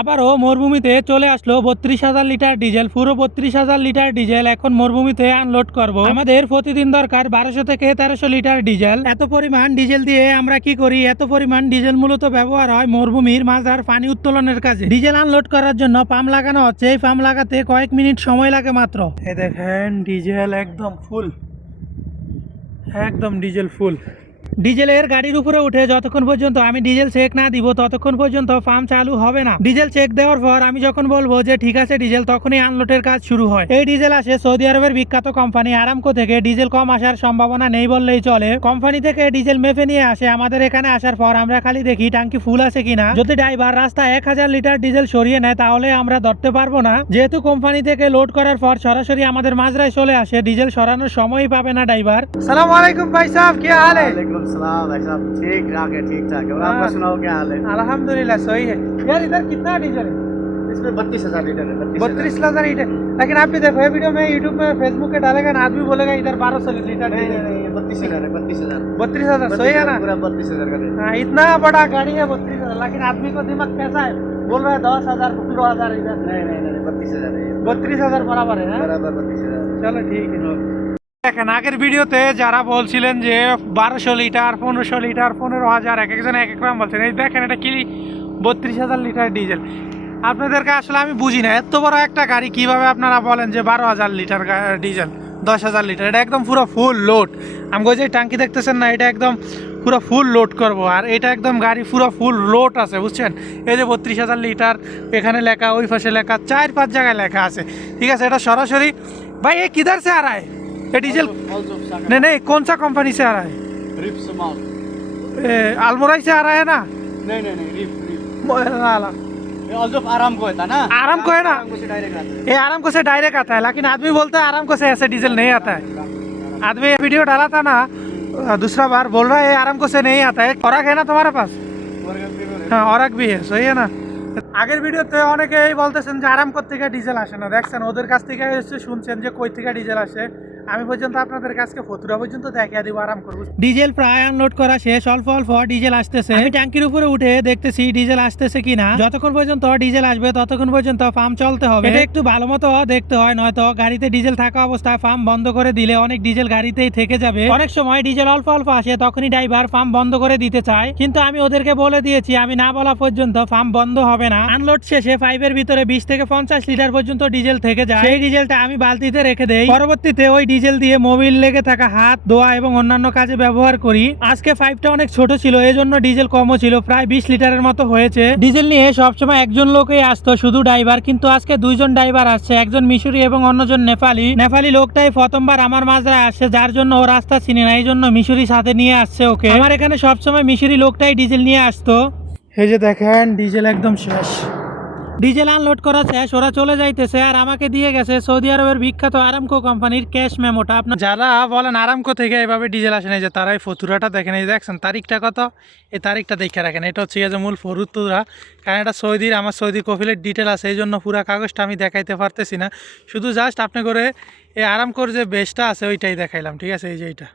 আবারও মরুভূমিতে চলে আসলো 32,000 লিটার ডিজেল। পুরো 32,000 লিটার ডিজেল এখন মরুভূমিতে আনলোড করব। আমাদের প্রতিদিন দরকার 1200 থেকে 1300 লিটার ডিজেল। এত পরিমাণ ডিজেল দিয়ে আমরা কি করি? এত পরিমাণ ডিজেল মূলত ব্যবহার হয় মরুভূমির মাঝার পানি উত্তোলনের কাজে। ডিজেল আনলোড করার জন্য পাম্প লাগানো হচ্ছে। এই পাম্প লাগাতে কয়েক মিনিট সময় লাগে মাত্র। এই দেখেন ডিজেল একদম ফুল, একদম ডিজেল ফুল। ডিজেলের গাড়ির উপরে উঠে যতক্ষণ পর্যন্ত আমি ডিজেল চেক না দিব ততক্ষণ পর্যন্ত পাম্প চালু হবে না। ডিজেল চেক দেওয়ার পর আমি যখন বলবো যে ঠিক আছে ডিজেল, তখনই আনলোডের কাজ শুরু হয়। এই ডিজেল আসে সৌদি আরবের বিখ্যাত কোম্পানি আরামকো থেকে। ডিজেল কম আসার সম্ভাবনা নেই বললেই চলে। কোম্পানি থেকে ডিজেল মেপে নিয়ে আসে আমাদের এখানে। আসার পর আমরা খালি দেখি ট্যাঙ্কি ফুল আছে কিনা। যদি ড্রাইভার রাস্তায় 1000 লিটার ডিজেল সরিয়ে নেয় তাহলে আমরা ধরতে পারবো না। যেহেতু কোম্পানি থেকে লোড করার পর সরাসরি আমাদের মাজরায় চলে আসে, ডিজেল সরানোর সময়ই পাবে না ড্রাইভার। আসসালামু আলাইকুম ভাই সাহেব, কি हाल है? वालेकुम सलाम भाई साहब, ठीक ठाक है, ठीक ठाक है। और आपका सुनाओ क्या हाल है? अल्हम्दुलिल्लाह सही है। यार इधर कितना डीजल है? इसमें 32,000 लीटर है। 32,000 लीटर। लेकिन आप भी देखो ये वीडियो में यूट्यूब में फेसबुक पे डालेगा ना, आदमी बोलेगा इधर 1200 लीटर नहीं डीजल। नहीं, ये 32,000 है। 32,000 32,000 सही है ना? पूरा 32,000 का है। हाँ, इतना बड़ा गाड़ी है 32,000, लेकिन आदमी को दिमाग कैसा है, बोल रहा है 10,000 15,000 इधर। नहीं नहीं नहीं, 32,000 है ये। 32,000 बराबर है। बराबर 32,000। চলো ঠিক আছে। দেখেন আগের ভিডিওতে যারা বলছিলেন যে 1200 লিটার 1500 লিটার 15,000 এক একজন এক এক রকম বলছেন, এই দেখেন এটা কি 32,000 লিটার ডিজেল। আপনাদেরকে আসলে আমি বুঝি না, এত বড় একটা গাড়ি কিভাবে আপনারা বলেন যে 12,000 লিটার ডিজেল 10,000 লিটার। এটা একদম পুরো ফুল লোড। আমাকে যে ট্যাঙ্কি দেখতেছেন না, এটা একদম পুরো ফুল লোড করব। আর এটা একদম গাড়ি পুরো ফুল লোড আছে, বুঝছেন? এই যে 32,000 লিটার এখানে লেখা, ওই পাশে লেখা, 4-5 জায়গায় লেখা আছে। ঠিক আছে, এটা সরাসরি ভাই ये किधर से आ रहा है ये डीजल? नहीं नहीं, कौन सा कंपनी से आ रहा है? रिप्स माल। अल्मोराई से आ रहा है ना? नहीं नहीं नहीं, रिप रिप। नाला ये ऑल्सो आराम को था ना? आरामको है ना? आराम को से डायरेक्ट आता है। ये आरामको से डायरेक्ट आता है, लेकिन आदमी बोलता है आरामको से ऐसे डीजल नहीं आता है। आदमी ये वीडियो डाला था ना दूसरा बार, बोल रहा है ये आरामको से नहीं आता है। औरक है ना तुम्हारे पास? हाँ औरक भी है, सही है ना? আগের ভিডিওতে অনেকেই বলতেছেন যে আরামকো থেকে ডিজেল আসে না। দেখছেন ওদের কাছ থেকে এসে শুনছেন যে কই থেকে ডিজেল আসে। আমি পর্যন্ত আপনাদের কাছে ফতুরা পর্যন্ত দেখিয়ে দিব আরাম করব। ডিজেল প্রায় আনলোড করা শেষ, অল্প অল্প ডিজেল আসতেছে। আমি ট্যাঙ্কির উপরে উঠে দেখতেছি ডিজেল আসতেছে কিনা। যতক্ষণ পর্যন্ত ডিজেল আসবে ততক্ষণ পর্যন্ত পাম্প চলতে হবে। এটা একটু ভালো মতো দেখতে হয়, নয়তো গাড়িতে ডিজেল থাকা অবস্থায় পাম্প বন্ধ করে দিলে অনেক ডিজেল গাড়িতেই থেকে যাবে। অনেক সময় ডিজেল অল্প অল্প আসে, তখনই ড্রাইভার পাম্প বন্ধ করে দিতে চায়, কিন্তু আমি ওদেরকে বলে দিয়েছি আমি না বলা পর্যন্ত পাম্প বন্ধ হবে না। আনলোড শেষে পাইপের ভিতরে 20 থেকে 50 লিটার পর্যন্ত ডিজেল থেকে যায়। সেই ডিজেলটা আমি বালতিতে রেখে দেই। পরবর্তীতে ওই ডিজেল দিয়ে মোবিল লেগে থাকা হাত ধোয়া এবং অন্যান্য কাজে ব্যবহার করি। আজকে পাইপটা অনেক ছোট ছিল, এজন্য ডিজেল কমও ছিল, প্রায় 20 লিটারের মতো হয়েছে। ডিজেল নিয়ে সবসময় একজন লোকই আসতো, শুধু ড্রাইভার, কিন্তু আজকে দুইজন ড্রাইভার আসছে, একজন মিশরি এবং অন্যজন নেপালি। নেপালি লোকটাই প্রথমবার আমার মাজরায় আসছে, যার জন্য ও রাস্তা চিনে না, এই জন্য মিশরি সাথে নিয়ে আসছে ওকে। আমার এখানে সবসময় মিশরি লোকটাই ডিজেল নিয়ে আসতো। এই যে দেখেন ডিজেল একদম শেষ, ডিজেল আনলোড করা শেষ, ওরা চলে যাইতেছে। আর আমাকে দিয়ে গেছে সৌদি আরবের বিখ্যাত আরামকো কোম্পানির ক্যাশ মেমোটা। আপনার যারা বলেন আরামকো থেকে এভাবে ডিজেল আসে না, যে তারা এই ফতুরাটা দেখেন, এই দেখছেন তারিখটা কত, এই তারিখটা দেখে রাখেন। এটা হচ্ছে যে মূল ফতুরা, কারণ এটা সৌদির, আমার সৌদি কফিলের ডিটেল আছে, এই জন্য পুরো কাগজটা আমি দেখাইতে পারতেছি না, শুধু জাস্ট আপনি করে এই আরামকোর যে বেসটা আছে ওইটাই দেখাইলাম। ঠিক আছে, এই যে এইটা